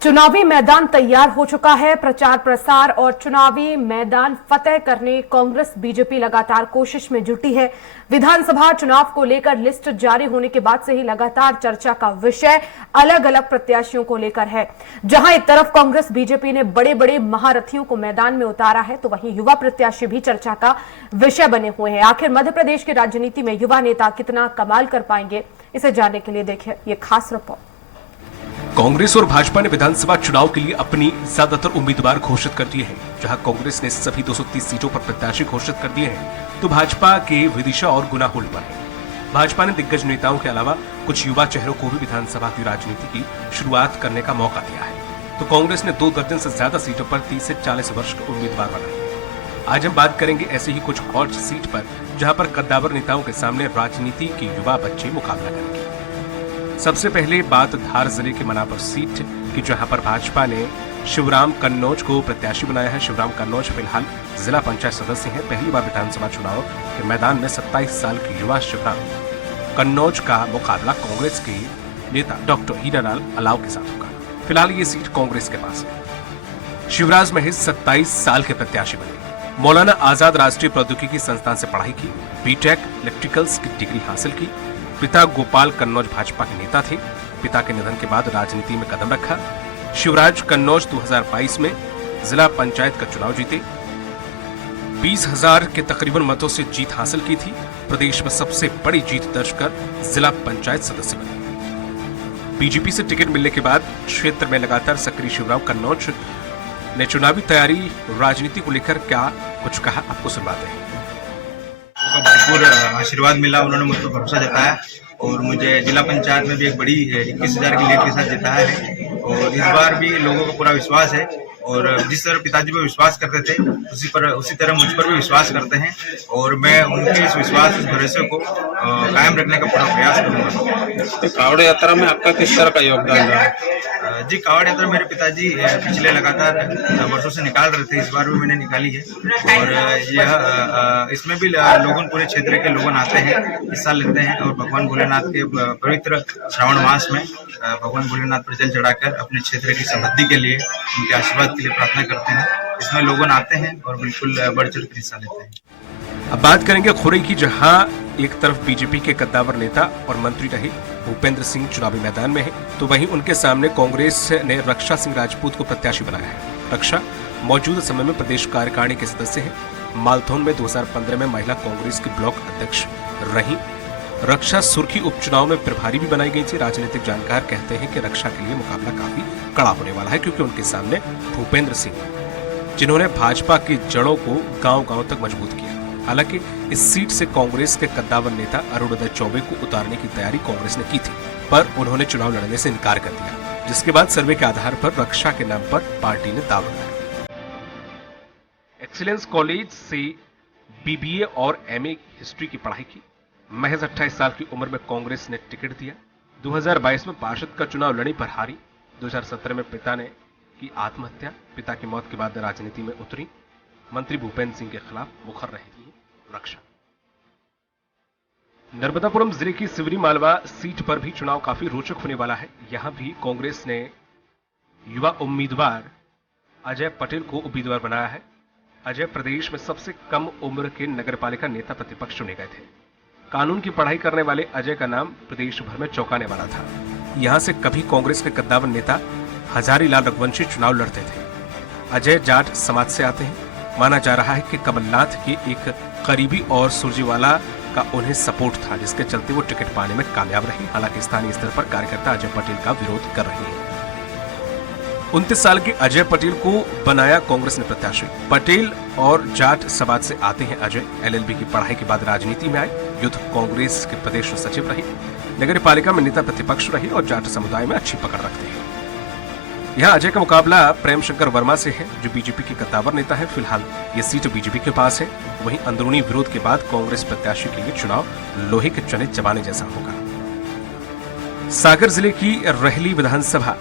चुनावी मैदान तैयार हो चुका है। प्रचार प्रसार और चुनावी मैदान फतेह करने कांग्रेस बीजेपी लगातार कोशिश में जुटी है। विधानसभा चुनाव को लेकर लिस्ट जारी होने के बाद से ही लगातार चर्चा का विषय अलग अलग प्रत्याशियों को लेकर है। जहां एक तरफ कांग्रेस बीजेपी ने बड़े बड़े महारथियों को मैदान में उतारा है, तो वहीं युवा प्रत्याशी भी चर्चा का विषय बने हुए हैं। आखिर मध्य प्रदेश की राजनीति में युवा नेता कितना कमाल कर पाएंगे, इसे जानने के लिए देखिए ये खास रिपोर्ट। कांग्रेस और भाजपा ने विधानसभा चुनाव के लिए अपनी ज्यादातर उम्मीदवार घोषित कर दिए हैं। जहां कांग्रेस ने सभी 230 सीटों पर प्रत्याशी घोषित कर दिए हैं, तो भाजपा के विदिशा और गुना होल्ड पर है। भाजपा ने दिग्गज नेताओं के अलावा कुछ युवा चेहरों को भी विधानसभा की राजनीति की शुरुआत करने का मौका दिया है। तो कांग्रेस ने 2 दर्जन से ज्यादा सीटों पर 30 से 40 वर्ष के उम्मीदवार बनाए हैं। आज हम बात करेंगे ऐसी ही कुछ हॉट सीट पर, जहाँ पर कद्दावर नेताओं के सामने राजनीति के युवा बच्चे मुकाबला करेंगे। सबसे पहले बात धार जिले के मनापुर सीट की, जहां पर भाजपा ने शिवराम कन्नौज को प्रत्याशी बनाया है। शिवराम कन्नौज फिलहाल जिला पंचायत सदस्य हैं। पहली बार विधानसभा चुनाव के मैदान में 27 साल के युवा शिवराम कन्नौज का मुकाबला कांग्रेस के नेता डॉक्टर हीरालाल अलाव के साथ होगा। फिलहाल ये सीट कांग्रेस के पास है। शिवराज महज 27 साल के प्रत्याशी बने। मौलाना आजाद राष्ट्रीय प्रौद्योगिकी संस्थान से पढ़ाई की, बीटेक इलेक्ट्रिकल्स की डिग्री हासिल की। पिता गोपाल कन्नौज भाजपा के नेता थे। पिता के निधन के बाद राजनीति में कदम रखा। शिवराज कन्नौज 2022 में जिला पंचायत का चुनाव जीते। 20,000 के तकरीबन मतों से जीत हासिल की थी। प्रदेश में सबसे बड़ी जीत दर्ज कर जिला पंचायत सदस्य बने। बीजेपी से टिकट मिलने के बाद क्षेत्र में लगातार सक्रिय शिवराम कन्नौज ने चुनावी तैयारी राजनीति को लेकर क्या कुछ कहा, आपको सुनवाते हैं। भरपूर आशीर्वाद मिला, उन्होंने मुझ पर भरोसा जताया और मुझे जिला पंचायत में भी एक बड़ी 21,000 की लीड के साथ जिताया है। और इस बार भी लोगों को पूरा विश्वास है और जिस तरह पिताजी पर विश्वास करते थे उसी तरह मुझ पर भी विश्वास करते हैं और मैं उनके इस विश्वास, इस भरोसे को कायम रखने का पूरा प्रयास करूंगा। तो कावड़ यात्रा में आपका किस तरह का योगदान रहा? जी, कावड़ यात्रा मेरे पिताजी पिछले लगातार वर्षों से निकाल रहे थे। इस बार भी मैंने निकाली है और यह इसमें भी लोगों, पूरे क्षेत्र के लोग आते हैं, हिस्सा लेते हैं और भगवान भोलेनाथ के पवित्र श्रावण मास में भगवान भोलेनाथ पर जल चढ़ाकर अपने क्षेत्र की समृद्धि के लिए, उनके आशीर्वाद के लिए प्रार्थना करते हैं। इसमें लोग आते हैं और बिल्कुल बढ़ चढ़ कर हिस्सा लेते हैं। अब बात करेंगे खुरई की, जहां एक तरफ बीजेपी के कद्दावर नेता और मंत्री रहे भूपेंद्र सिंह चुनावी मैदान में है, तो वहीं उनके सामने कांग्रेस ने रक्षा सिंह राजपूत को प्रत्याशी बनाया है। रक्षा मौजूदा समय में प्रदेश कार्यकारिणी के सदस्य हैं। मालथौन में 2015 में महिला कांग्रेस की ब्लॉक अध्यक्ष रही। रक्षा सुर्खी उपचुनाव में प्रभारी भी बनाई गई थी। राजनीतिक जानकार कहते हैं कि रक्षा के लिए मुकाबला काफी कड़ा होने वाला है, क्योंकि उनके सामने भूपेंद्र सिंह, जिन्होंने भाजपा की जड़ों को गांव-गांव तक मजबूत किया। हालांकि इस सीट से कांग्रेस के कद्दावर नेता अरुणोदय चौबे को उतारने की तैयारी कांग्रेस ने की थी, पर उन्होंने चुनाव लड़ने से इनकार कर दिया, जिसके बाद सर्वे के आधार पर रक्षा के नाम पर पार्टी ने दाव लगाया। एक्सीलेंस कॉलेज से बीबीए और एमए हिस्ट्री की पढ़ाई की। महज 28 साल की उम्र में कांग्रेस ने टिकट दिया। 2022 में पार्षद का चुनाव लड़ी पर हारी। 2017 में पिता ने की आत्महत्या। पिता की मौत के बाद राजनीति में उतरी। मंत्री भूपेंद्र सिंह के खिलाफ मुखर रही थी रक्षा। नर्मदापुरम जिले की सिवरी मालवा सीट पर भी चुनाव काफी रोचक होने वाला है। यहां भी कांग्रेस ने युवा उम्मीदवार अजय पटेल को उम्मीदवार बनाया है। अजय प्रदेश में सबसे कम उम्र के नगरपालिका नेता प्रतिपक्ष चुने गए थे। कानून की पढ़ाई करने वाले अजय का नाम प्रदेश भर में चौंकाने वाला था। यहां से कभी कांग्रेस के कद्दावर नेता हजारीलाल रघुवंशी चुनाव लड़ते थे। अजय जाट समाज से आते हैं। माना जा रहा है कि कमलनाथ के एक करीबी और सुरजेवाला का उन्हें सपोर्ट था, जिसके चलते वो टिकट पाने में कामयाब रही। हालांकि स्थानीय स्तर पर कार्यकर्ता अजय पटेल का विरोध कर रहे हैं। 29 साल के अजय पटेल को बनाया कांग्रेस ने प्रत्याशी। पटेल और जाट समाज से आते हैं अजय। एलएलबी की पढ़ाई के बाद राजनीति में आए। यूथ कांग्रेस के प्रदेश सचिव रहे। नगर पालिका में नेता प्रतिपक्ष रहे और जाट समुदाय में अच्छी पकड़ रखते हैं। यहाँ अजय का मुकाबला प्रेम शंकर वर्मा से है, जो बीजेपी के कद्दावर नेता है। फिलहाल ये सीट बीजेपी के पास है। वहीं अंदरूनी विरोध के बाद कांग्रेस प्रत्याशी के लिए चुनाव लोहे के चने चबाने जैसा होगा। सागर जिले की रहली विधानसभा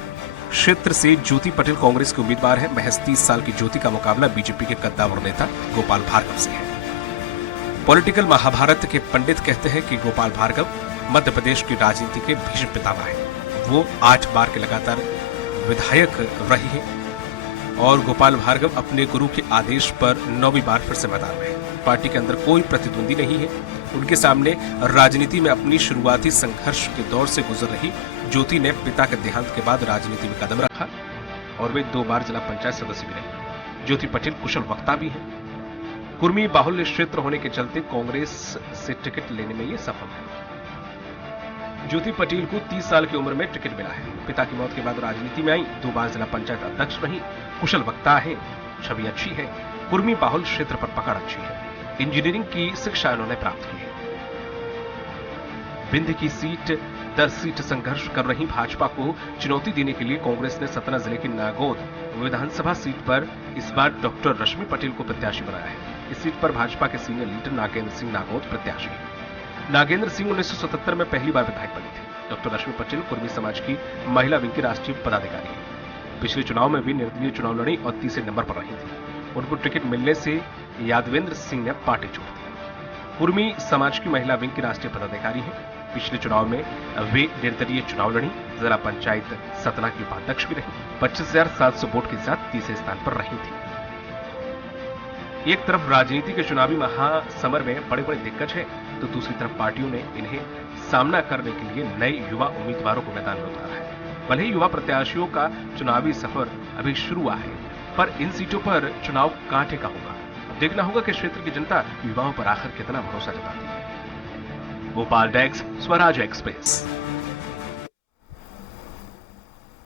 क्षेत्र से ज्योति पटेल कांग्रेस के उम्मीदवार है। महज 30 साल की ज्योति का मुकाबला बीजेपी के कद्दावर नेता गोपाल भार्गव से है। पॉलिटिकल महाभारत के पंडित कहते हैं कि गोपाल भार्गव मध्य प्रदेश की राजनीति के भीष्म पितामह हैं। वो 8 बार के लगातार विधायक रही हैं और गोपाल भार्गव अपने गुरु के आदेश पर 9वीं बार फिर से मैदान में हैं। पार्टी के अंदर कोई प्रतिद्वंदी नहीं है। उनके सामने राजनीति में अपनी शुरुआती संघर्ष के दौर से गुजर रही ज्योति ने पिता के देहांत के बाद राजनीति में कदम रखा और वे 2 बार जिला पंचायत सदस्य भी रहे। ज्योति पटेल कुशल वक्ता भी हैं। कुर्मी बाहुल्य क्षेत्र होने के चलते कांग्रेस से टिकट लेने में ये सफल है। ज्योति पटेल को 30 साल की उम्र में टिकट मिला है। पिता की मौत के बाद राजनीति में आई, 2 बार जिला पंचायत अध्यक्ष रही, कुशल वक्ता है, छवि अच्छी है, कुर्मी बाहुल क्षेत्र पर पकड़ अच्छी है, इंजीनियरिंग की शिक्षा इन्होंने प्राप्त की है। विंध्य की सीट दर सीट संघर्ष कर रही भाजपा को चुनौती देने के लिए कांग्रेस ने सतना जिले की नागौद विधानसभा सीट पर इस बार डॉक्टर रश्मि पटेल को प्रत्याशी बनाया है। इस सीट पर भाजपा के सीनियर लीडर नागेंद्र सिंह नागौद प्रत्याशी है। नागेंद्र सिंह 1977 में पहली बार विधायक बने थे। डॉक्टर रश्मि पटेल कुर्मी समाज की महिला विंग की राष्ट्रीय पदाधिकारी है। पिछले चुनाव में भी निर्दलीय चुनाव लड़ी और तीसरे नंबर पर रही थी। उनको टिकट मिलने से यादवेंद्र सिंह ने पार्टी छोड़ दी। कुर्मी समाज की महिला विंग की राष्ट्रीय पदाधिकारी है। पिछले चुनाव में वे निर्दलीय चुनाव लड़ी, जिला पंचायत सतना की उपाध्यक्ष भी रही। 25,700 वोट के साथ तीसरे स्थान पर रही थी। एक तरफ राजनीति के चुनावी महासमर में बड़े बड़े दिग्गज हैं, तो दूसरी तरफ पार्टियों ने इन्हें सामना करने के लिए नए युवा उम्मीदवारों को मैदान में उतारा है। भले ही युवा प्रत्याशियों का चुनावी सफर अभी शुरू हुआ है, पर इन सीटों पर चुनाव कांटे का होगा। देखना होगा कि क्षेत्र की जनता युवाओं पर आखिर कितना भरोसा जताती है। Bhopal desk, Swaraj express.